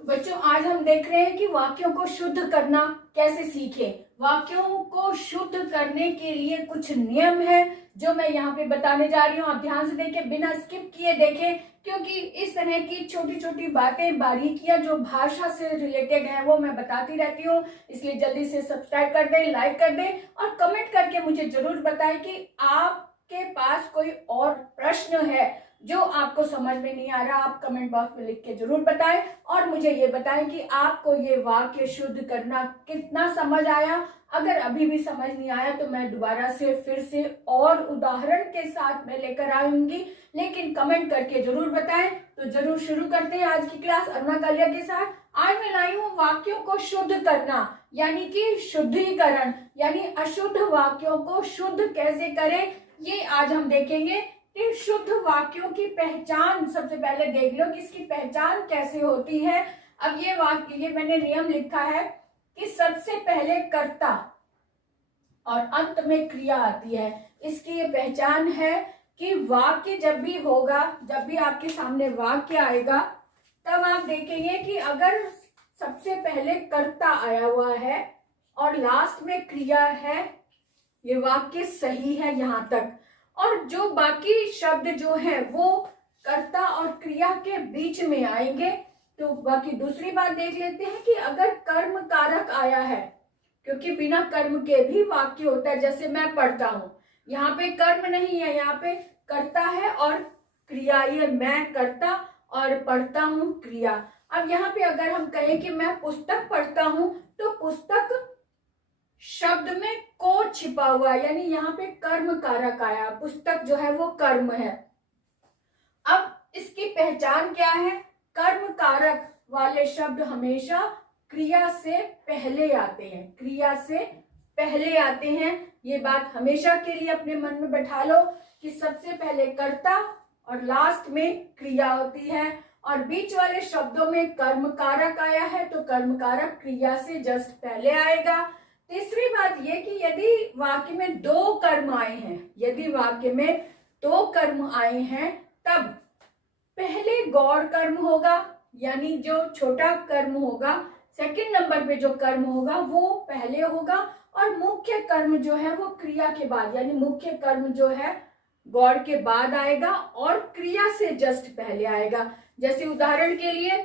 बच्चों, आज हम देख रहे हैं कि वाक्यों को शुद्ध करना कैसे सीखें। वाक्यों को शुद्ध करने के लिए कुछ नियम है जो मैं यहाँ पे बताने जा रही हूँ। आप ध्यान से देखें, बिना स्किप किए देखें, क्योंकि इस तरह की छोटी छोटी बातें, बारीकियां जो भाषा से रिलेटेड है वो मैं बताती रहती हूँ। इसलिए जल्दी से सब्सक्राइब कर दें, लाइक कर दें और कमेंट करके मुझे जरूर बताएं कि आपके पास कोई और प्रश्न है जो आपको समझ में नहीं आ रहा। आप कमेंट बॉक्स में लिख के जरूर बताएं और मुझे ये बताएं कि आपको ये वाक्य शुद्ध करना कितना समझ आया। अगर अभी भी समझ नहीं आया तो मैं दोबारा से फिर से और उदाहरण के साथ मैं लेकर आऊंगी, लेकिन कमेंट करके जरूर बताएं। तो जरूर शुरू करते हैं आज की क्लास अरुणा कालिया के साथ। आज मैं लाई हूँ वाक्यों को शुद्ध करना, यानी कि शुद्धिकरण, यानी अशुद्ध वाक्यों को शुद्ध कैसे करें, ये आज हम देखेंगे। कि शुद्ध वाक्यों की पहचान सबसे पहले देख लो कि इसकी पहचान कैसे होती है। अब ये वाक्य, ये मैंने नियम लिखा है कि सबसे पहले कर्ता और अंत में क्रिया आती है। इसकी ये पहचान है कि वाक्य जब भी होगा, जब भी आपके सामने वाक्य आएगा, तब आप देखेंगे कि अगर सबसे पहले कर्ता आया हुआ है और लास्ट में क्रिया है, ये वाक्य सही है यहाँ तक। और जो बाकी शब्द जो है वो कर्ता और क्रिया के बीच में आएंगे। तो बाकी दूसरी बात देख लेते हैं कि अगर कर्म कारक आया है, क्योंकि बिना कर्म के भी वाक्य होता है। जैसे मैं पढ़ता हूं, यहाँ पे कर्म नहीं है, यहाँ पे कर्ता है और क्रिया। ये मैं कर्ता और पढ़ता हूं क्रिया। अब यहाँ पे अगर हम कहें कि मैं पुस्तक पढ़ता हूं, तो पुस्तक शब्द में को छिपा हुआ है, यानी यहाँ पे कर्म कारक आया। पुस्तक जो है वो कर्म है। अब इसकी पहचान क्या है? कर्म कारक वाले शब्द हमेशा क्रिया से पहले आते हैं, क्रिया से पहले आते हैं। ये बात हमेशा के लिए अपने मन में बैठा लो कि सबसे पहले कर्ता और लास्ट में क्रिया होती है, और बीच वाले शब्दों में कर्म कारक आया है तो कर्म कारक क्रिया से जस्ट पहले आएगा। तीसरी बात ये कि यदि वाक्य में दो कर्म आए हैं, यदि वाक्य में दो कर्म आए हैं, तब पहले गौण कर्म होगा, यानी जो छोटा कर्म होगा, सेकंड नंबर पे जो कर्म होगा वो पहले होगा, और मुख्य कर्म जो है वो क्रिया के बाद, यानी मुख्य कर्म जो है गौण के बाद आएगा और क्रिया से जस्ट पहले आएगा। जैसे उदाहरण के लिए,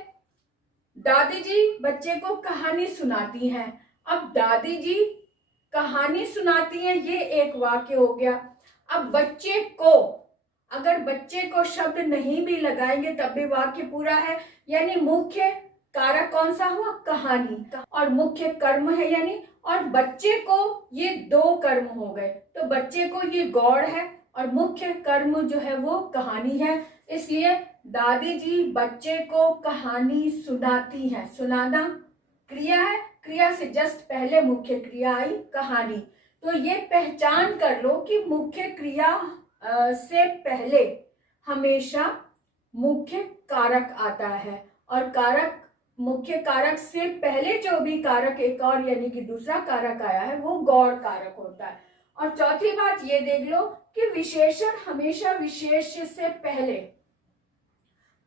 दादी जी बच्चे को कहानी सुनाती हैं। अब दादी जी कहानी सुनाती हैं, ये एक वाक्य हो गया। अब बच्चे को, अगर बच्चे को शब्द नहीं भी लगाएंगे तब भी वाक्य पूरा है, यानी मुख्य कारक कौन सा हुआ? कहानी, और मुख्य कर्म है यानी, और बच्चे को ये दो कर्म हो गए, तो बच्चे को ये गौण है और मुख्य कर्म जो है वो कहानी है। इसलिए दादी जी बच्चे को कहानी सुनाती हैं। सुनाना क्रिया है, क्रिया से जस्ट पहले मुख्य क्रिया आई कहानी। तो ये पहचान कर लो कि मुख्य क्रिया से पहले हमेशा मुख्य कारक आता है, और कारक, मुख्य कारक से पहले जो भी कारक एक और यानी कि दूसरा कारक आया है वो गौण कारक होता है। और चौथी बात ये देख लो कि विशेषण हमेशा विशेष से पहले,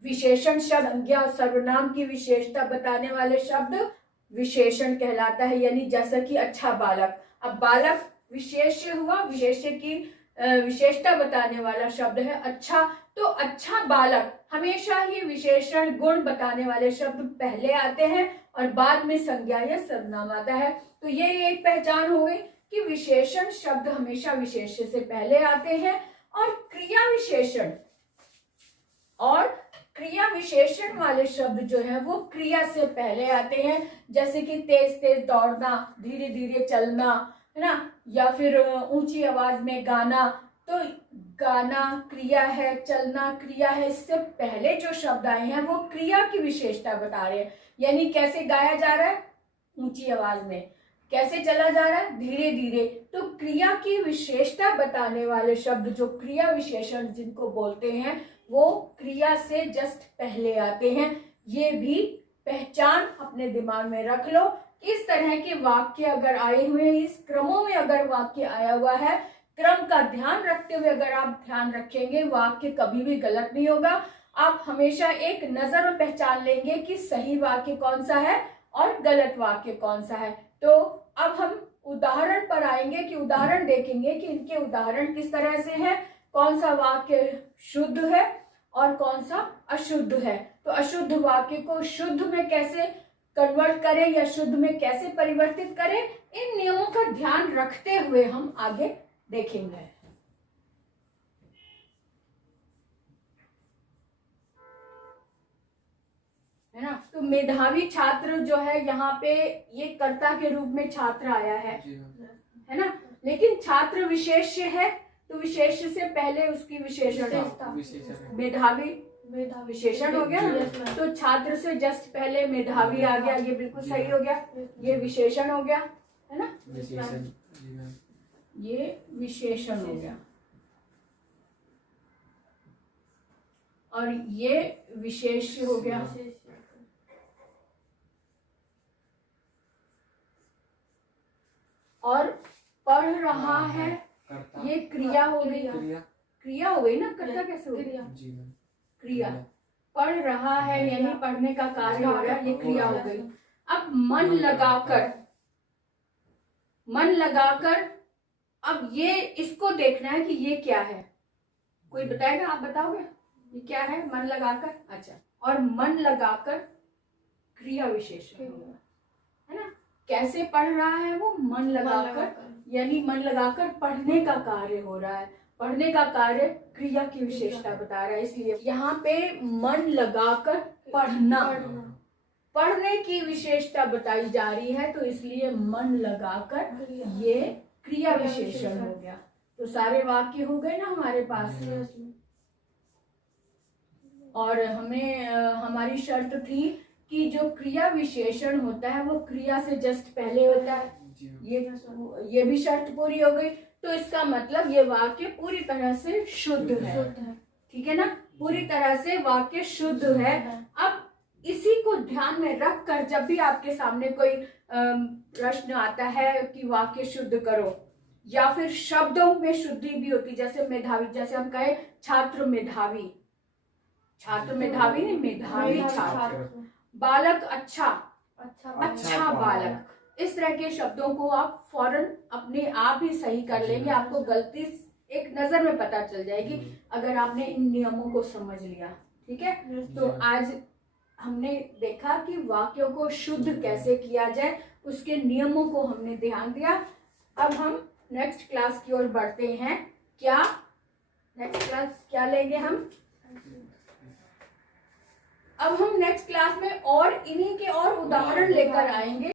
विशेषण शब्द संज्ञा सर्वनाम की विशेषता बताने वाले शब्द विशेषण कहलाता है, यानी जैसा कि अच्छा बालक। अब बालक विशेष हुआ, विशेष की विशेषता बताने वाला शब्द है अच्छा, तो अच्छा बालक हमेशा ही विशेषण गुण बताने वाले शब्द पहले आते हैं और बाद में संज्ञा या सर्वनाम आता है। तो ये एक पहचान हो गई कि विशेषण शब्द हमेशा विशेष से पहले आते हैं, और क्रिया विशेषण और क्रिया विशेषण वाले शब्द जो है वो क्रिया से पहले आते हैं। जैसे कि तेज तेज दौड़ना, धीरे धीरे चलना, है ना, या फिर ऊंची आवाज में गाना। तो गाना क्रिया है, चलना क्रिया है। इससे पहले जो शब्द आए हैं वो क्रिया की विशेषता बता रहे हैं, यानी कैसे गाया जा रहा है? ऊंची आवाज में। कैसे चला जा रहा है? धीरे धीरे। तो क्रिया की विशेषता बताने वाले शब्द जो क्रिया विशेषण जिनको बोलते हैं वो क्रिया से जस्ट पहले आते हैं। ये भी पहचान अपने दिमाग में रख लो। इस तरह के वाक्य अगर आए हुए हैं, इस क्रमों में अगर वाक्य आया हुआ है, क्रम का ध्यान रखते हुए अगर आप ध्यान रखेंगे, वाक्य कभी भी गलत नहीं होगा। आप हमेशा एक नजर में पहचान लेंगे कि सही वाक्य कौन सा है और गलत वाक्य कौन सा है। तो अब हम उदाहरण पर आएंगे कि उदाहरण देखेंगे कि इनके उदाहरण किस तरह से है, कौन सा वाक्य शुद्ध है और कौन सा अशुद्ध है। तो अशुद्ध वाक्य को शुद्ध में कैसे कन्वर्ट करें या शुद्ध में कैसे परिवर्तित करें, इन नियमों का ध्यान रखते हुए हम आगे देखेंगे। है ना। तो मेधावी छात्र जो है यहाँ पे ये कर्ता के रूप में छात्र आया है ना, लेकिन छात्र विशेष्य है तो विशेष्य से पहले उसकी विशेषण मेधावी विशेषण हो गया ना, तो छात्र से जस्ट पहले मेधावी आ गया, ये बिल्कुल सही हो गया, ये विशेषण हो गया है ना, ये विशेषण हो गया और ये विशेष्य हो गया। और पढ़ रहा है, ये क्रिया हो गई, क्रिया हो गई ना, कर्ता कैसे हो गया, क्रिया। पढ़ रहा है यानी पढ़ने का कार्य हो रहा है, ये क्रिया हो गई। अब मन लगाकर अब ये इसको देखना है कि ये क्या है, कोई बताएगा, आप बताओगे ये क्या है, मन लगाकर। अच्छा, और मन लगाकर क्रिया विशेषण है ना, कैसे पढ़ रहा है वो, मन लगाकर, यानी मन लगाकर पढ़ने का कार्य हो रहा है, पढ़ने का कार्य क्रिया की विशेषता बता रहा है, इसलिए यहाँ पे मन लगाकर पढ़ना, पढ़ने की विशेषता बताई जा रही है, तो इसलिए मन लगाकर ये क्रिया विशेषण हो गया। तो सारे वाक्य हो गए ना हमारे पास। और हमें हमारी शर्त थी कि जो क्रिया विशेषण होता है वो क्रिया से जस्ट पहले होता है, ये भी शर्त पूरी हो गई। तो इसका मतलब ये वाक्य पूरी तरह से शुद्ध है, ठीक है ना, पूरी तरह से वाक्य शुद्ध है। अब इसी को ध्यान में रख कर जब भी आपके सामने कोई प्रश्न आता है कि वाक्य शुद्ध करो, या फिर शब्दों में शुद्धि भी होती, जैसे मेधावी, जैसे हम कहे छात्र मेधावी, छात्र मेधावी नहीं, मेधावी छात्र, बालक अच्छा बालक, इस तरह के शब्दों को आप फौरन अपने आप ही सही कर लेंगे, आपको गलती एक नजर में पता चल जाएगी अगर आपने इन नियमों को समझ लिया, ठीक है। तो आज हमने देखा कि वाक्यों को शुद्ध कैसे किया जाए, उसके नियमों को हमने ध्यान दिया। अब हम नेक्स्ट क्लास की ओर बढ़ते हैं। क्या नेक्स्ट क्लास क्या लेंगे हम, अब हम नेक्स्ट क्लास में और इन्हीं के और उदाहरण लेकर आएंगे।